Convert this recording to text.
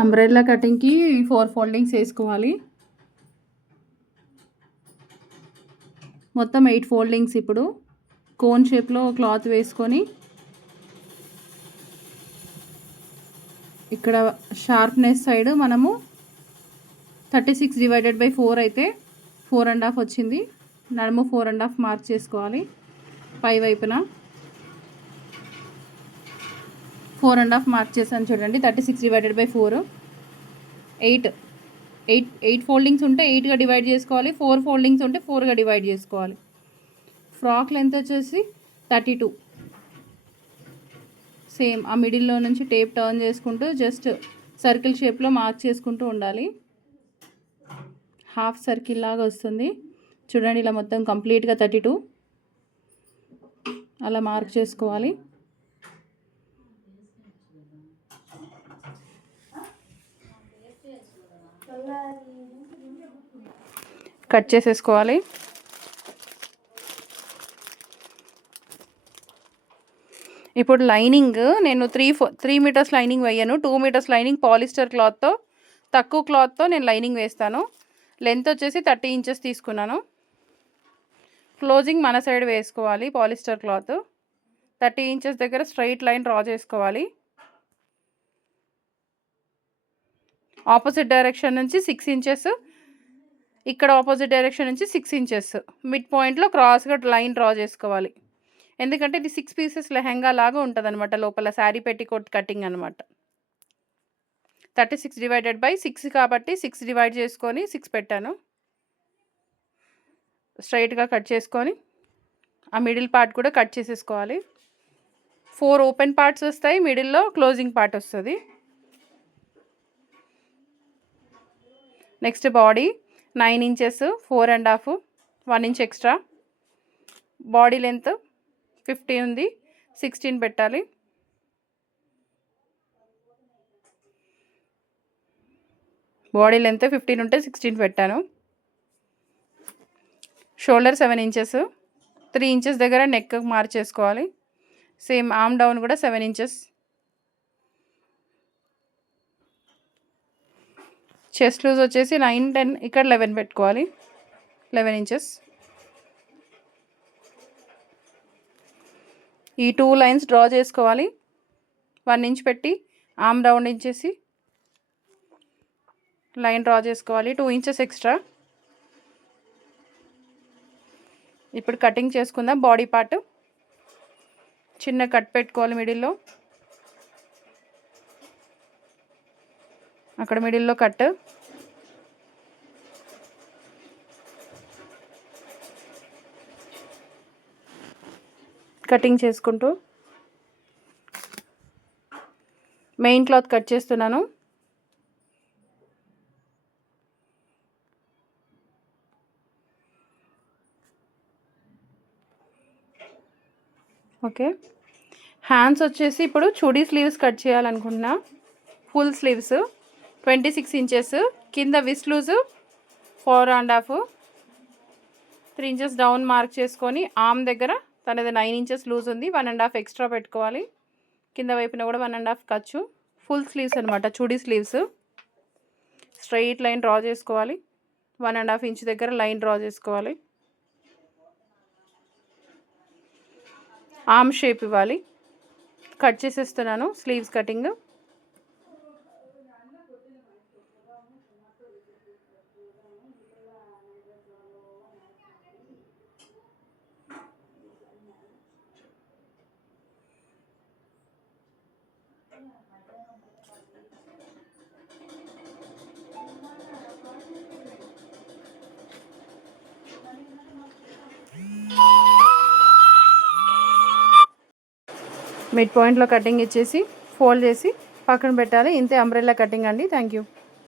Umbrella కటింగ్కి 4 foldings వేసుకోవాలి. మొత్తం 8 foldings. ఇప్పుడు కోన్ షేప్లో క్లాత్ వేసుకొని ఇక్కడ షార్ప్నెస్ సైడ్ మనము 36/4 అయితే 4.5 వచ్చింది. నడుము 4.5 మార్క్ చేసుకోవాలి. పై వైపున 4.5 మార్క్ చేశాను చూడండి. 36/4 8 ఫోల్డింగ్స్ ఉంటే 8గా డివైడ్ చేసుకోవాలి. 4 ఫోల్డింగ్స్ ఉంటే 4గా డివైడ్ చేసుకోవాలి. ఫ్రాక్ లెంత్ వచ్చేసి 32. సేమ్ ఆ మిడిల్లో నుంచి టేప్ టర్న్ చేసుకుంటూ జస్ట్ సర్కిల్ షేప్లో మార్క్ చేసుకుంటూ ఉండాలి. హాఫ్ సర్కిల్ లాగా వస్తుంది చూడండి. ఇలా మొత్తం కంప్లీట్గా 32 అలా మార్క్ చేసుకోవాలి. కట్ చేసేసుకోవాలి. ఇప్పుడు లైనింగ్ నేను 3 మీటర్స్ లైనింగ్ వేయను. 2 మీటర్స్ లైనింగ్ పాలిస్టర్ క్లాత్తో, తక్కువ క్లాత్తో నేను లైనింగ్ వేస్తాను. లెంత్ వచ్చేసి 30 ఇంచెస్ తీసుకున్నాను. క్లోజింగ్ మన సైడ్ వేసుకోవాలి. పాలిస్టర్ క్లాత్ 30 ఇంచెస్ దగ్గర స్ట్రైట్ లైన్ డ్రా చేసుకోవాలి. ఆపోజిట్ డైరెక్షన్ నుంచి 6 ఇంచెస్, ఇక్కడ ఆపోజిట్ డైరెక్షన్ నుంచి 6 ఇంచెస్ మిడ్ పాయింట్లో క్రాస్గా లైన్ డ్రా చేసుకోవాలి. ఎందుకంటే ఇది 6 పీసెస్ లెహంగా లాగా ఉంటుంది అనమాట. లోపల శారీ పెట్టికోట్ కటింగ్ అనమాట. 36/6 కాబట్టి 6 డివైడ్ చేసుకొని 6 పెట్టాను. స్ట్రైట్గా కట్ చేసుకొని ఆ మిడిల్ పార్ట్ కూడా కట్ చేసేసుకోవాలి. 4 ఓపెన్ పార్ట్స్ వస్తాయి. మిడిల్లో క్లోజింగ్ పార్ట్ వస్తుంది. Next body 9 inches, 4.5, 1 inch extra. Body length 50 ఉంది, 16 పెట్టాలి. బాడీ లెంత్ 15 ఉంటే 16 పెట్టాను. షోల్డర్ 7 ఇంచెస్, 3 ఇంచెస్ దగ్గర నెక్ మార్చేసుకోవాలి. సేమ్ ఆర్మ్ డౌన్ కూడా 7 ఇంచెస్. చెస్ట్ లూజ్ వచ్చేసి 9, 10, ఇక్కడ 11 పెట్టుకోవాలి. 11 ఇంచెస్. ఈ 2 లైన్స్ డ్రా చేసుకోవాలి. 1 ఇంచ్ పెట్టి ఆర్మ్ రౌండ్ ఇంచేసి లైన్ డ్రా చేసుకోవాలి. 2 ఇంచెస్ ఎక్స్ట్రా. ఇప్పుడు కటింగ్ చేసుకుందాం. బాడీ పార్ట్ చిన్న కట్ పెట్టుకోవాలి మిడిల్లో. అక్కడ మిడిల్లో కట్. కటింగ్ చేసుకుంటూ మెయిన్ క్లాత్ కట్ చేస్తున్నాను. ఓకే. హ్యాండ్స్ వచ్చేసి ఇప్పుడు చుడీ స్లీవ్స్ కట్ చేయాలనుకుంటున్నా. Full sleeves 26 inches. కింద విస్ లూజు 4.5, 3 ఇంచెస్ డౌన్ మార్క్ చేసుకొని ఆర్మ్ దగ్గర తనది 9 ఇంచెస్ లూజ్ ఉంది. 1.5 ఎక్స్ట్రా పెట్టుకోవాలి. కింద వైపున కూడా 1.5 ఖర్చు. ఫుల్ స్లీవ్స్ అనమాట, chudi sleeves. Straight line draw చేసుకోవాలి. 1.5 ఇంచ్ దగ్గర లైన్ డ్రా చేసుకోవాలి. ఆర్మ్ షేప్ ఇవ్వాలి. కట్ చేసేస్తున్నాను స్లీవ్స్ కటింగ్. మిడ్ పాయింట్లో కటింగ్ ఇచ్చేసి ఫోల్డ్ చేసి పక్కన పెట్టాలి. ఇంతే అంబ్రెల్లా కటింగ్ అండి. Thank you.